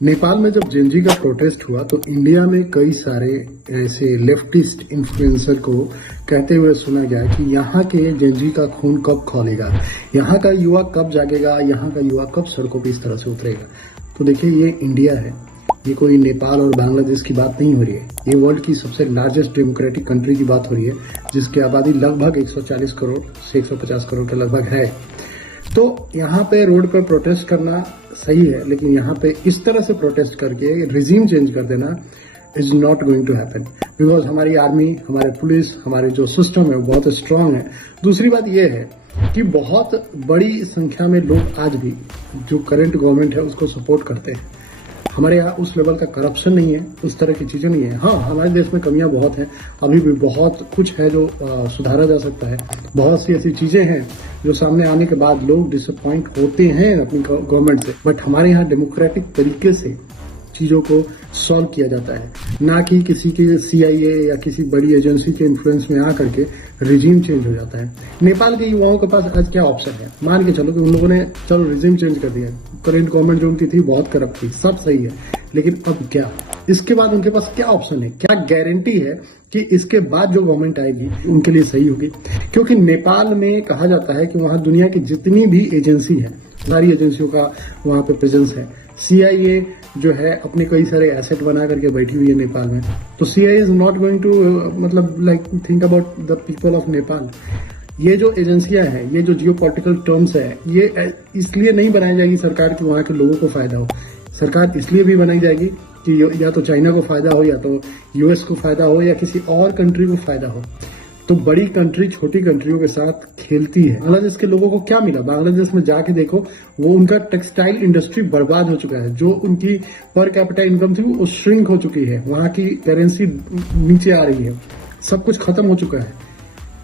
नेपाल में जब जेनजी का प्रोटेस्ट हुआ तो इंडिया में कई सारे ऐसे लेफ्टिस्ट इन्फ्लुएंसर को कहते हुए सुना गया कि यहाँ के जेनजी का खून कब खौलेगा, यहाँ का युवा कब जागेगा, यहाँ का युवा कब सड़कों पर इस तरह से उतरेगा। तो देखिए, ये इंडिया है, ये कोई नेपाल और बांग्लादेश की बात नहीं हो रही है। ये वर्ल्ड की सबसे लार्जेस्ट डेमोक्रेटिक कंट्री की बात हो रही है, जिसकी आबादी लगभग 140 करोड़ से 150 करोड़ के लगभग है। तो यहाँ पे रोड पे प्रोटेस्ट करना सही है, लेकिन यहाँ पे इस तरह से प्रोटेस्ट करके रिजीम चेंज कर देना is not going to happen, because हमारी आर्मी, हमारे पुलिस, हमारे जो सिस्टम है वो बहुत स्ट्रांग है। दूसरी बात यह है कि बहुत बड़ी संख्या में लोग आज भी जो करंट गवर्नमेंट है उसको सपोर्ट करते हैं। हमारे यहाँ उस लेवल का करप्शन नहीं है, उस तरह की चीजें नहीं है। हाँ, हमारे देश में कमियां बहुत हैं, अभी भी बहुत कुछ है जो सुधारा जा सकता है। बहुत सी ऐसी चीजें हैं जो सामने आने के बाद लोग डिसअपॉइंट होते हैं अपनी गवर्नमेंट से, बट हमारे यहाँ डेमोक्रेटिक तरीके से चीजों को सॉल्व किया जाता है, ना कि किसी के CIA या किसी बड़ी एजेंसी के इन्फ्लुएंस में आकर के रिजीम चेंज हो जाता है। नेपाल के युवाओं के पास आज क्या ऑप्शन है? मान के चलो कि उन लोगों ने चलो रिजीम चेंज कर दिया, करंट गवर्नमेंट जो उनकी थी बहुत करप्ट थी, सब सही है, लेकिन अब क्या? इसके बाद उनके पास क्या ऑप्शन है? क्या गारंटी है कि इसके बाद जो गवर्नमेंट आएगी उनके लिए सही होगी? क्योंकि नेपाल में कहा जाता है कि वहां दुनिया की जितनी भी एजेंसी है, सारी एजेंसियों का वहां पे प्रेजेंस है। CIA जो है अपने कई सारे एसेट बना करके बैठी हुई है नेपाल में, तो CIA is not going to मतलब think about the people of Nepal. ये जो एजेंसियां हैं, ये जो जियोपॉलिटिकल टर्म्स है, ये इसलिए नहीं बनाई जाएगी सरकार की वहां के लोगों को फायदा हो। सरकार इसलिए भी बनाई जाएगी कि या तो चाइना को फायदा हो, या तो US को फायदा हो, या किसी और कंट्री को फायदा हो। तो बड़ी कंट्री छोटी कंट्रियों के साथ खेलती है। बांग्लादेश के लोगों को क्या मिला? बांग्लादेश में जाके देखो, वो उनका टेक्सटाइल इंडस्ट्री बर्बाद हो चुका है। जो उनकी पर कैपिटा इनकम थी वो श्रिंक हो चुकी है, वहां की करेंसी नीचे आ रही है, सब कुछ खत्म हो चुका है।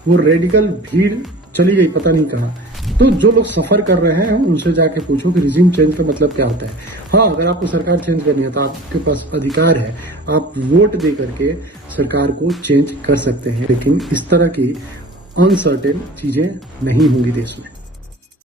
वो रेडिकल भीड़ चली गई पता नहीं कहाँ। तो जो लोग सफर कर रहे हैं उनसे जाके पूछो कि रिजीम चेंज का मतलब क्या होता है। हाँ, अगर आपको सरकार चेंज करनी है तो आपके पास अधिकार है, आप वोट दे करके सरकार को चेंज कर सकते हैं, लेकिन इस तरह की अनसर्टेन चीजें नहीं होंगी देश में।